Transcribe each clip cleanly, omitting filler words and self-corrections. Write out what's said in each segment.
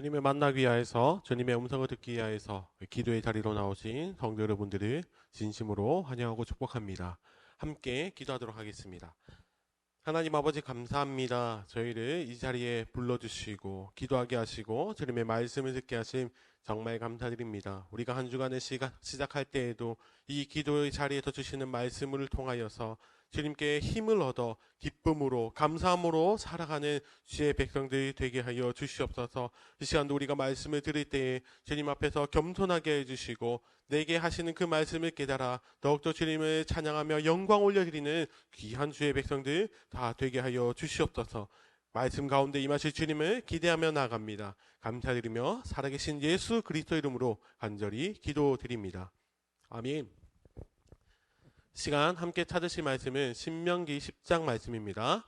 주님을 만나기 위하여서 주님의 음성을 듣기 위하여서 기도의 자리로 나오신 성도 여러분들을 진심으로 환영하고 축복합니다. 함께 기도하도록 하겠습니다. 하나님 아버지 감사합니다. 저희를 이 자리에 불러주시고 기도하게 하시고 주님의 말씀을 듣게 하심 정말 감사드립니다. 우리가 한 주간을 시작할 때에도 이 기도의 자리에서 주시는 말씀을 통하여서 주님께 힘을 얻어 기쁨으로 감사함으로 살아가는 주의 백성들이 되게 하여 주시옵소서. 이 시간도 우리가 말씀을 들을 때에 주님 앞에서 겸손하게 해주시고 내게 하시는 그 말씀을 깨달아 더욱더 주님을 찬양하며 영광 올려드리는 귀한 주의 백성들 다 되게 하여 주시옵소서. 말씀 가운데 임하실 주님을 기대하며 나아갑니다. 감사드리며 살아계신 예수 그리스도 이름으로 간절히 기도드립니다. 아멘. 시간 함께 찾으실 말씀은 신명기 10장 말씀입니다.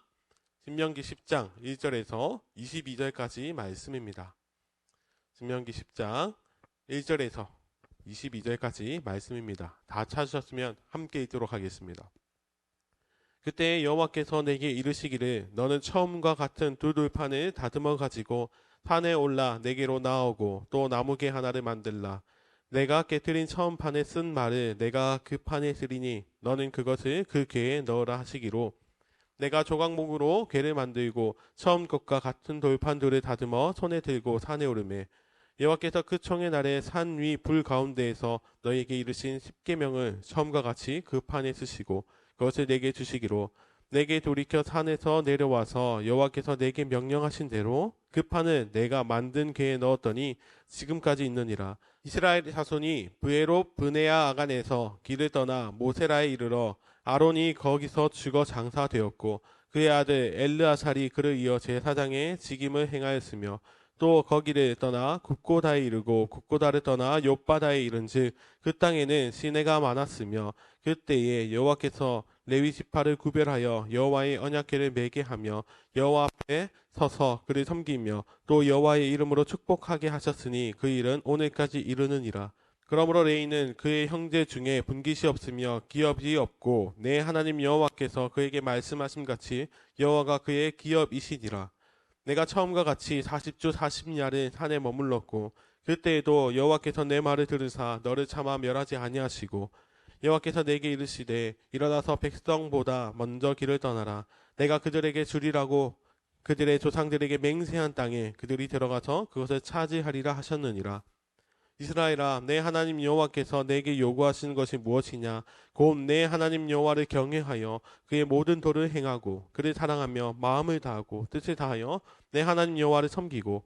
신명기 10장 1절에서 22절까지 말씀입니다. 신명기 10장 1절에서 22절까지 말씀입니다. 다 찾으셨으면 함께 읽도록 하겠습니다. 그때 여호와께서 내게 이르시기를 너는 처음과 같은 두 돌판을 다듬어 가지고 산에 올라 내게로 나오고 또 나무개 하나를 만들라. 내가 깨뜨린 처음 판에 쓴 말을 내가 그 판에 쓰리니 너는 그것을 그 궤에 넣으라 하시기로 내가 조각목으로 궤를 만들고 처음 것과 같은 돌판들을 다듬어 손에 들고 산에 오르매 여호와께서 그 총의 날에 산 위 불 가운데에서 너에게 이르신 십계명을 처음과 같이 그 판에 쓰시고 그것을 내게 주시기로 내게 돌이켜 산에서 내려와서 여호와께서 내게 명령하신 대로 그 판을 내가 만든 궤에 넣었더니 지금까지 있느니라. 이스라엘 자손이 브에롯 브네아 아간에서 길을 떠나 모세라에 이르러 아론이 거기서 죽어 장사되었고 그의 아들 엘르아살이 그를 이어 제사장의 직임을 행하였으며 또 거기를 떠나 굽고다에 이르고 굽고다를 떠나 욥바다에 이른즉 그 땅에는 시내가 많았으며 그때에 여호와께서 레위 지파를 구별하여 여호와의 언약궤를 매게 하며 여호와 앞에 서서 그를 섬기며 또 여호와의 이름으로 축복하게 하셨으니 그 일은 오늘까지 이르느니라. 그러므로 레위는 그의 형제 중에 분깃이 없으며 기업이 없고 내 하나님 여호와께서 그에게 말씀하신 같이 여호와가 그의 기업이시니라. 내가 처음과 같이 40주 40야를 산에 머물렀고 그때에도 여호와께서 내 말을 들으사 너를 차마 멸하지 아니하시고 여호와께서 내게 이르시되 일어나서 백성보다 먼저 길을 떠나라. 내가 그들에게 주리라고 그들의 조상들에게 맹세한 땅에 그들이 들어가서 그것을 차지하리라 하셨느니라. 이스라엘아, 내 하나님 여호와께서 내게 요구하시는 것이 무엇이냐? 곧 내 하나님 여호와를 경외하여 그의 모든 도를 행하고 그를 사랑하며 마음을 다하고 뜻을 다하여 내 하나님 여호와를 섬기고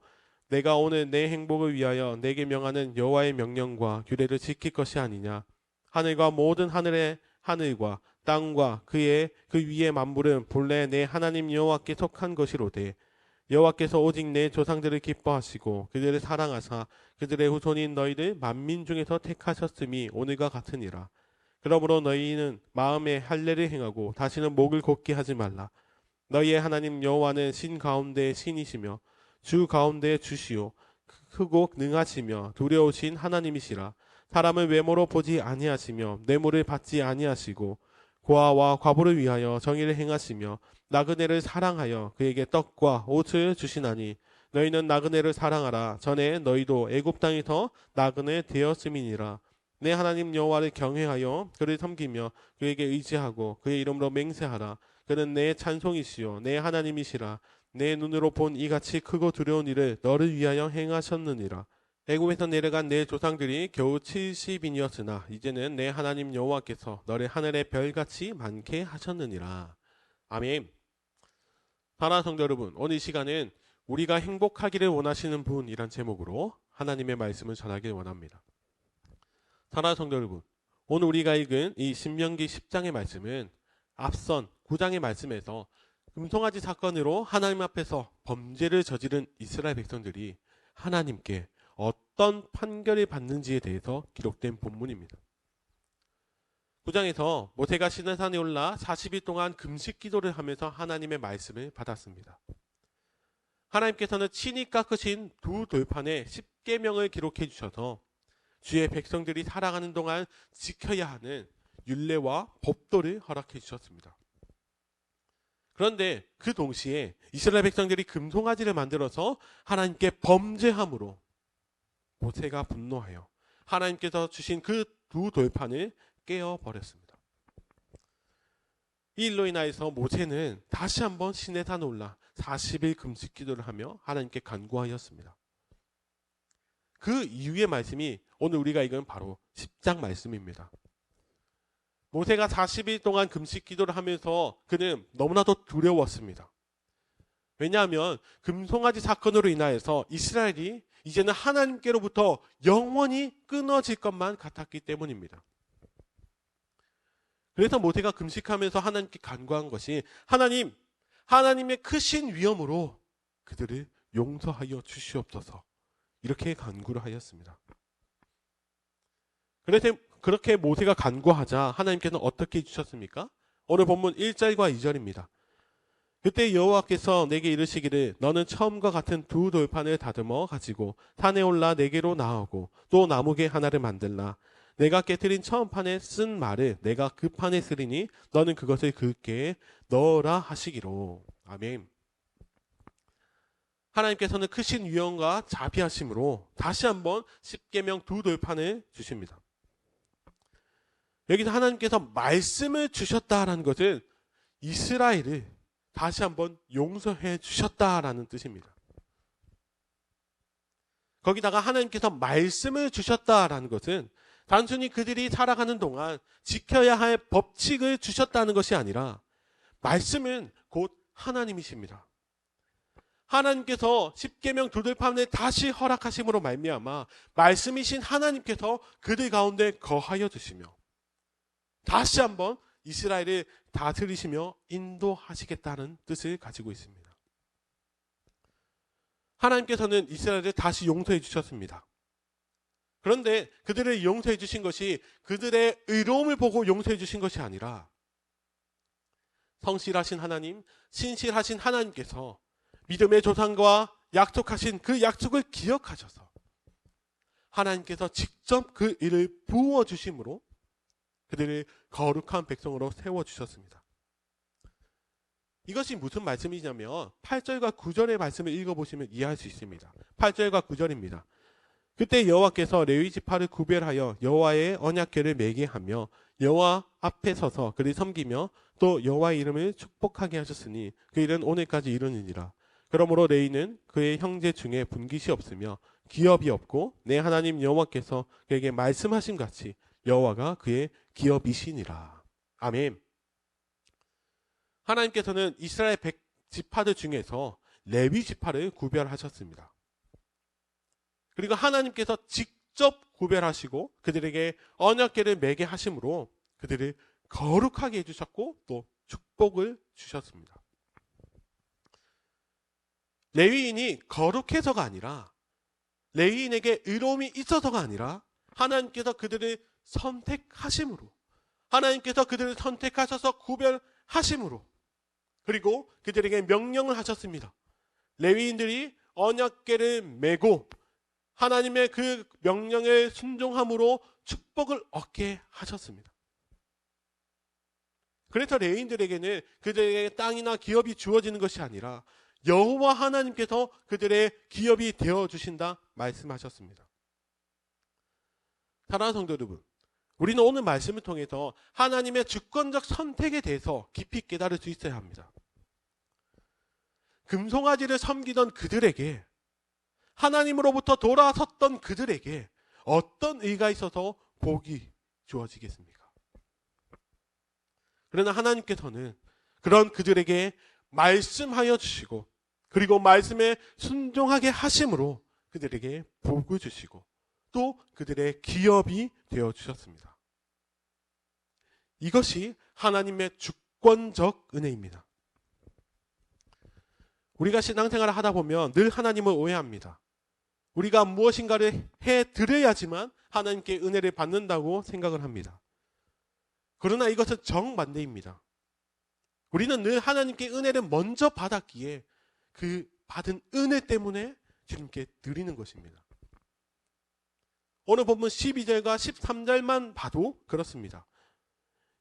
내가 오늘 내 행복을 위하여 내게 명하는 여호와의 명령과 규례를 지킬 것이 아니냐? 하늘과 모든 하늘의 하늘과 땅과 그 위의 만물은 본래 내 하나님 여호와께 속한 것이로되 여호와께서 오직 내 조상들을 기뻐하시고 그들을 사랑하사 그들의 후손인 너희를 만민 중에서 택하셨음이 오늘과 같으니라. 그러므로 너희는 마음에 할례를 행하고 다시는 목을 곧게 하지 말라. 너희의 하나님 여호와는 신 가운데의 신이시며 주 가운데의 주시요 크고 능하시며 두려우신 하나님이시라. 사람을 외모로 보지 아니하시며 뇌물을 받지 아니하시고 고아와 과부를 위하여 정의를 행하시며 나그네를 사랑하여 그에게 떡과 옷을 주시나니 너희는 나그네를 사랑하라. 전에 너희도 애굽 땅에서 나그네 되었음이니라. 내 하나님 여호와를 경외하여 그를 섬기며 그에게 의지하고 그의 이름으로 맹세하라. 그는 내 찬송이시요 내 하나님이시라. 내 눈으로 본 이같이 크고 두려운 일을 너를 위하여 행하셨느니라. 애굽에서 내려간 내 조상들이 겨우 70인이었으나 이제는 내 하나님 여호와께서 너를 하늘의 별같이 많게 하셨느니라. 아멘. 사랑하는 성도 여러분, 오늘 이 시간은 우리가 행복하기를 원하시는 분이란 제목으로 하나님의 말씀을 전하길 원합니다. 사랑하는 성도 여러분, 오늘 우리가 읽은 이 신명기 10장의 말씀은 앞선 9장의 말씀에서 금송아지 사건으로 하나님 앞에서 범죄를 저지른 이스라엘 백성들이 하나님께 어떤 판결을 받는지에 대해서 기록된 본문입니다. 9장에서 모세가 시내산에 올라 40일 동안 금식 기도를 하면서 하나님의 말씀을 받았습니다. 하나님께서는 친히 깎으신 두 돌판에 10계명을 기록해 주셔서 주의 백성들이 살아가는 동안 지켜야 하는 율례와 법도를 허락해 주셨습니다. 그런데 그 동시에 이스라엘 백성들이 금송아지를 만들어서 하나님께 범죄함으로 모세가 분노하여 하나님께서 주신 그 두 돌판을 깨어버렸습니다. 이 일로 인하여서 모세는 다시 한번 시내 산에 올라 40일 금식 기도를 하며 하나님께 간구하였습니다. 그 이후의 말씀이 오늘 우리가 읽은 바로 10장 말씀입니다. 모세가 40일 동안 금식 기도를 하면서 그는 너무나도 두려웠습니다. 왜냐하면 금송아지 사건으로 인하여서 이스라엘이 이제는 하나님께로부터 영원히 끊어질 것만 같았기 때문입니다. 그래서 모세가 금식하면서 하나님께 간구한 것이 하나님의 크신 위엄으로 그들을 용서하여 주시옵소서, 이렇게 간구를 하였습니다. 그래서 그렇게 모세가 간구하자 하나님께서는 어떻게 해주셨습니까? 오늘 본문 1절과 2절입니다. 그때 여호와께서 내게 이르시기를 너는 처음과 같은 두 돌판을 다듬어 가지고 산에 올라 내게로 나오고 또 나무개 하나를 만들라. 내가 깨트린 처음 판에 쓴 말을 내가 그 판에 쓰리니 너는 그것을 그릇게에 넣어라 하시기로. 아멘. 하나님께서는 크신 위엄과 자비하심으로 다시 한번 십계명 두 돌판을 주십니다. 여기서 하나님께서 말씀을 주셨다라는 것은 이스라엘을 다시 한번 용서해 주셨다라는 뜻입니다. 거기다가 하나님께서 말씀을 주셨다라는 것은 단순히 그들이 살아가는 동안 지켜야 할 법칙을 주셨다는 것이 아니라 말씀은 곧 하나님이십니다. 하나님께서 십계명 두 돌판을 다시 허락하심으로 말미암아 말씀이신 하나님께서 그들 가운데 거하여 주시며 다시 한번 이스라엘을 다스리시며 인도하시겠다는 뜻을 가지고 있습니다. 하나님께서는 이스라엘을 다시 용서해 주셨습니다. 그런데 그들을 용서해 주신 것이 그들의 의로움을 보고 용서해 주신 것이 아니라 성실하신 하나님, 신실하신 하나님께서 믿음의 조상과 약속하신 그 약속을 기억하셔서 하나님께서 직접 그 일을 부어주심으로 그들을 거룩한 백성으로 세워주셨습니다. 이것이 무슨 말씀이냐면 8절과 9절의 말씀을 읽어보시면 이해할 수 있습니다. 8절과 9절입니다. 그때 여호와께서 레위 지파를 구별하여 여호와의 언약궤를 매게 하며 여호와 앞에 서서 그를 섬기며 또 여호와의 이름을 축복하게 하셨으니 그 일은 오늘까지 이르느니라. 그러므로 레위는 그의 형제 중에 분깃이 없으며 기업이 없고 내 하나님 여호와께서 그에게 말씀하신 같이 여호와가 그의 기업이시니라. 아멘. 하나님께서는 이스라엘 100지파들 중에서 레위 지파를 구별하셨습니다. 그리고 하나님께서 직접 구별하시고 그들에게 언약궤를 매게 하심으로 그들을 거룩하게 해주셨고 또 축복을 주셨습니다. 레위인이 거룩해서가 아니라 레위인에게 의로움이 있어서가 아니라 하나님께서 그들을 선택하심으로 하나님께서 그들을 선택하셔서 구별하심으로 그리고 그들에게 명령을 하셨습니다. 레위인들이 언약궤를 메고 하나님의 그 명령에 순종함으로 축복을 얻게 하셨습니다. 그래서 레위인들에게는 그들에게 땅이나 기업이 주어지는 것이 아니라 여호와 하나님께서 그들의 기업이 되어주신다 말씀하셨습니다. 사랑하는 성도 여러분, 우리는 오늘 말씀을 통해서 하나님의 주권적 선택에 대해서 깊이 깨달을 수 있어야 합니다. 금송아지를 섬기던 그들에게 하나님으로부터 돌아섰던 그들에게 어떤 의가 있어서 복이 주어지겠습니까? 그러나 하나님께서는 그런 그들에게 말씀하여 주시고 그리고 말씀에 순종하게 하심으로 그들에게 복을 주시고 또 그들의 기업이 되어주셨습니다. 이것이 하나님의 주권적 은혜입니다. 우리가 신앙생활을 하다 보면 늘 하나님을 오해합니다. 우리가 무엇인가를 해드려야지만 하나님께 은혜를 받는다고 생각을 합니다. 그러나 이것은 정반대입니다. 우리는 늘 하나님께 은혜를 먼저 받았기에 그 받은 은혜 때문에 주님께 드리는 것입니다. 오늘 본문 12절과 13절만 봐도 그렇습니다.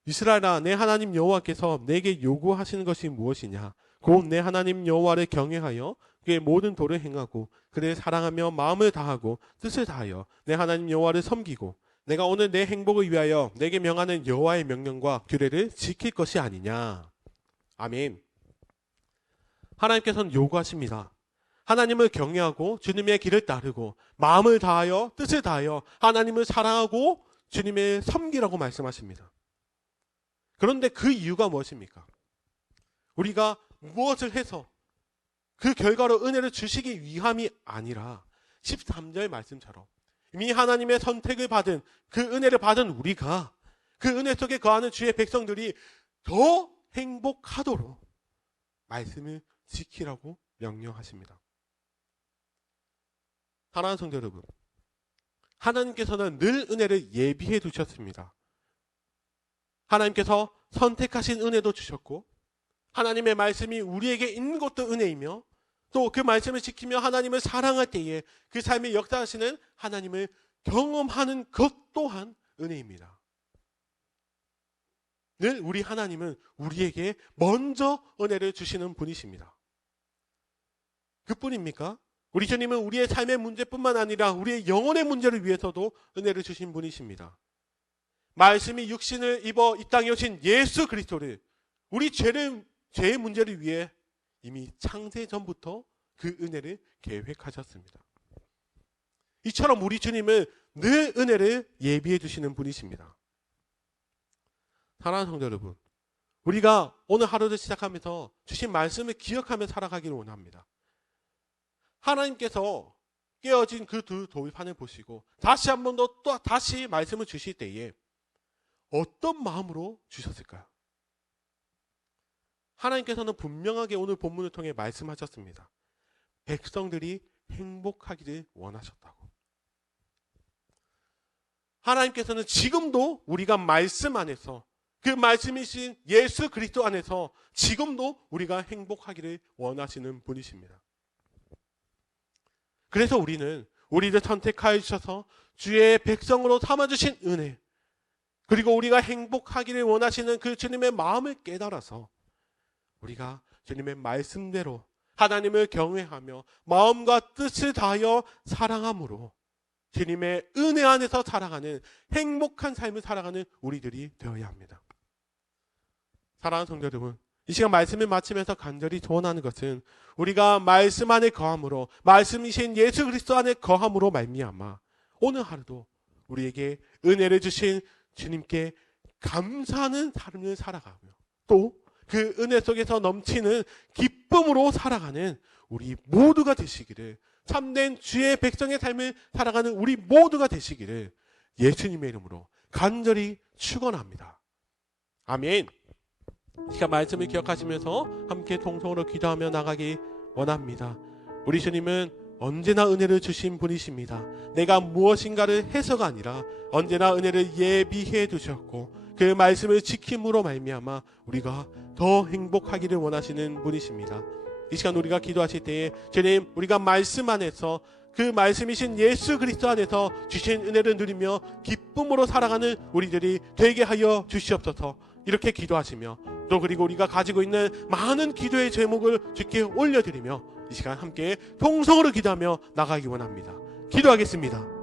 이스라엘아, 내 하나님 여호와께서 내게 요구하시는 것이 무엇이냐? 곧 내 하나님 여호와를 경외하여 그의 모든 도를 행하고 그를 사랑하며 마음을 다하고 뜻을 다하여 내 하나님 여호와를 섬기고 내가 오늘 내 행복을 위하여 내게 명하는 여호와의 명령과 규례를 지킬 것이 아니냐. 아멘. 하나님께서는 요구하십니다. 하나님을 경외하고 주님의 길을 따르고 마음을 다하여 뜻을 다하여 하나님을 사랑하고 주님을 섬기라고 말씀하십니다. 그런데 그 이유가 무엇입니까? 우리가 무엇을 해서 그 결과로 은혜를 주시기 위함이 아니라 13절 말씀처럼 이미 하나님의 선택을 받은 그 은혜를 받은 우리가 그 은혜 속에 거하는 주의 백성들이 더 행복하도록 말씀을 지키라고 명령하십니다. 사랑하는 성도 여러분, 하나님께서는 늘 은혜를 예비해 두셨습니다. 하나님께서 선택하신 은혜도 주셨고 하나님의 말씀이 우리에게 있는 것도 은혜이며 또 그 말씀을 지키며 하나님을 사랑할 때에 그 삶에 역사하시는 하나님을 경험하는 것 또한 은혜입니다. 늘 우리 하나님은 우리에게 먼저 은혜를 주시는 분이십니다. 그뿐입니까? 우리 주님은 우리의 삶의 문제뿐만 아니라 우리의 영혼의 문제를 위해서도 은혜를 주신 분이십니다. 말씀이 육신을 입어 이 땅에 오신 예수 그리스도를 우리 죄의 문제를 위해 이미 창세 전부터 그 은혜를 계획하셨습니다. 이처럼 우리 주님은 늘 은혜를 예비해 주시는 분이십니다. 사랑하는 성도 여러분, 우리가 오늘 하루를 시작하면서 주신 말씀을 기억하며 살아가기를 원합니다. 하나님께서 깨어진 그 두 돌판을 보시고 다시 한 번 더 또 다시 말씀을 주실 때에 어떤 마음으로 주셨을까요? 하나님께서는 분명하게 오늘 본문을 통해 말씀하셨습니다. 백성들이 행복하기를 원하셨다고. 하나님께서는 지금도 우리가 말씀 안에서 그 말씀이신 예수 그리스도 안에서 지금도 우리가 행복하기를 원하시는 분이십니다. 그래서 우리는 우리를 선택하여 주셔서 주의 백성으로 삼아주신 은혜, 그리고 우리가 행복하기를 원하시는 그 주님의 마음을 깨달아서 우리가 주님의 말씀대로 하나님을 경외하며 마음과 뜻을 다하여 사랑함으로 주님의 은혜 안에서 살아가는 행복한 삶을 살아가는 우리들이 되어야 합니다. 사랑하는 성도 여러분, 이 시간 말씀을 마치면서 간절히 소원하는 것은 우리가 말씀 안에 거함으로 말씀이신 예수 그리스도 안에 거함으로 말미암아 오늘 하루도 우리에게 은혜를 주신 주님께 감사하는 삶을 살아가며 또 그 은혜 속에서 넘치는 기쁨으로 살아가는 우리 모두가 되시기를, 참된 주의 백성의 삶을 살아가는 우리 모두가 되시기를 예수님의 이름으로 간절히 축원합니다. 아멘. 이 시간 말씀을 기억하시면서 함께 통성으로 기도하며 나가기 원합니다. 우리 주님은 언제나 은혜를 주신 분이십니다. 내가 무엇인가를 해서가 아니라 언제나 은혜를 예비해 두셨고 그 말씀을 지킴으로 말미암아 우리가 더 행복하기를 원하시는 분이십니다. 이 시간 우리가 기도하실 때에 주님, 우리가 말씀 안에서 그 말씀이신 예수 그리스도 안에서 주신 은혜를 누리며 기쁨으로 살아가는 우리들이 되게 하여 주시옵소서. 이렇게 기도하시며 또 그리고 우리가 가지고 있는 많은 기도의 제목을 주께 올려드리며 이 시간 함께 통성으로 기도하며 나가기 원합니다. 기도하겠습니다.